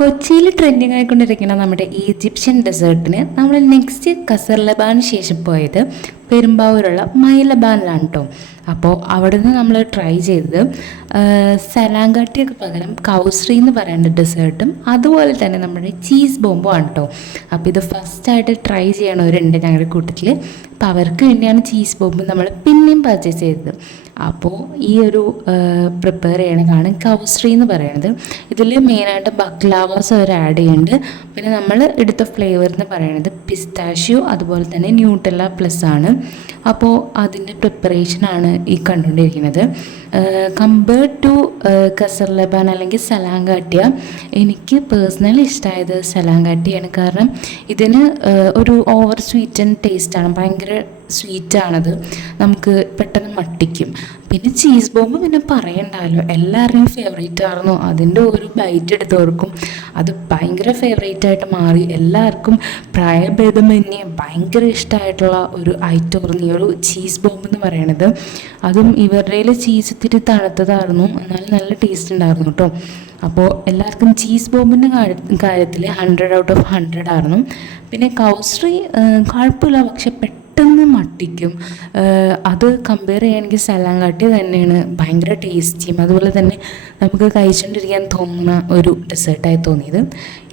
കൊച്ചിയിൽ ട്രെൻഡിങ് ആയിക്കൊണ്ടിരിക്കുന്ന നമ്മുടെ ഈജിപ്ഷ്യൻ ഡെസേർട്ടിന് നമ്മൾ നെക്സ്റ്റ് കസർലബാന് ശേഷം പോയത് പെരുമ്പാവൂരുള്ള മൈലബാനിലാണ് കേട്ടോ. അപ്പോൾ അവിടെ നിന്ന് നമ്മൾ ട്രൈ ചെയ്തത് സലാങ്കാട്ടിയൊക്കെ പകരം കൗശ്രീ എന്ന് പറയുന്ന ഡെസേർട്ടും അതുപോലെ തന്നെ നമ്മുടെ ചീസ് ബോംബും ആണ് കേട്ടോ. അപ്പോൾ ഇത് ഫസ്റ്റായിട്ട് ട്രൈ ചെയ്യണവരുണ്ട് ഞങ്ങളുടെ കൂട്ടത്തിൽ. അപ്പോൾ അവർക്ക് വേണ്ടിയാണ് ചീസ് ബോംബ് നമ്മൾ പിന്നെയും പർച്ചേസ് ചെയ്തത്. അപ്പോൾ ഈ ഒരു പ്രിപ്പയർ ചെയ്യണതാണ് കൗശ്രീ എന്ന് പറയുന്നത്. ഇതിൽ മെയിനായിട്ട് ബക്ലാവാസ് അവർ ആഡ് ചെയ്യുന്നുണ്ട്. പിന്നെ നമ്മൾ എടുത്ത ഫ്ലേവർ എന്ന് പറയുന്നത് പിസ്താഷ്യോ അതുപോലെ തന്നെ ന്യൂട്ടെല്ല പ്ലസ് ആണ്. അപ്പോൾ അതിൻ്റെ പ്രിപ്പറേഷനാണ് ഈ കണ്ടുകൊണ്ടിരിക്കുന്നത്. കമ്പയർഡ് ടു കസർലബാൻ അല്ലെങ്കിൽ സലാങ്കാട്ടിയ, എനിക്ക് പേഴ്സണലി ഇഷ്ടമായത് സലാങ്കാട്ടിയാണ്. കാരണം ഇതിന് ഒരു ഓവർ സ്വീറ്റൻ ടേസ്റ്റാണ്, ഭയങ്കര സ്വീറ്റാണത്, നമുക്ക് പെട്ടെന്ന് മട്ടിക്കും. പിന്നെ ചീസ് ബോംബ് പിന്നെ പറയണ്ടല്ലോ, എല്ലാവരുടെയും ഫേവറേറ്റ് ആയിരുന്നു. അതിൻ്റെ ഒരു ബൈറ്റ് എടുത്തവർക്കും അത് ഭയങ്കര ഫേവറേറ്റായിട്ട് മാറി. എല്ലാവർക്കും പ്രായഭേദമന്യേ ഭയങ്കര ഇഷ്ടമായിട്ടുള്ള ഒരു ഐറ്റമായിരുന്നു ഈ ഒരു ചീസ് ബോംബ് എന്ന് പറയണത്. അതും ഇവരുടെ ചീസ് ഇത്തിരി തണുത്തതായിരുന്നു, എന്നാലും നല്ല ടേസ്റ്റ് ഉണ്ടായിരുന്നു കേട്ടോ. അപ്പോൾ എല്ലാവർക്കും ചീസ് ബോംബിൻ്റെ കാര്യത്തിൽ 100 out of 100 ആയിരുന്നു. പിന്നെ കൗശ്രീ കുഴപ്പമില്ല, പക്ഷെ പെട്ടെന്ന് മട്ടിക്കും. അത് കമ്പയർ ചെയ്യുകയാണെങ്കിൽ സലാങ്കാട്ടി തന്നെയാണ് ഭയങ്കര ടേസ്റ്റിയും അതുപോലെ തന്നെ നമുക്ക് കഴിച്ചുകൊണ്ടിരിക്കാൻ തോന്നുന്ന ഒരു ഡെസേർട്ടായി തോന്നിയത്.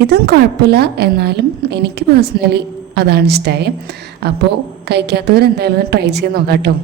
ഇതും കുഴപ്പമില്ല, എന്നാലും എനിക്ക് പേഴ്സണലി അതാണ് ഇഷ്ടമായത്. അപ്പോൾ കഴിക്കാത്തവർ എന്തായാലും ട്രൈ ചെയ്ത് നോക്കാം കേട്ടോ.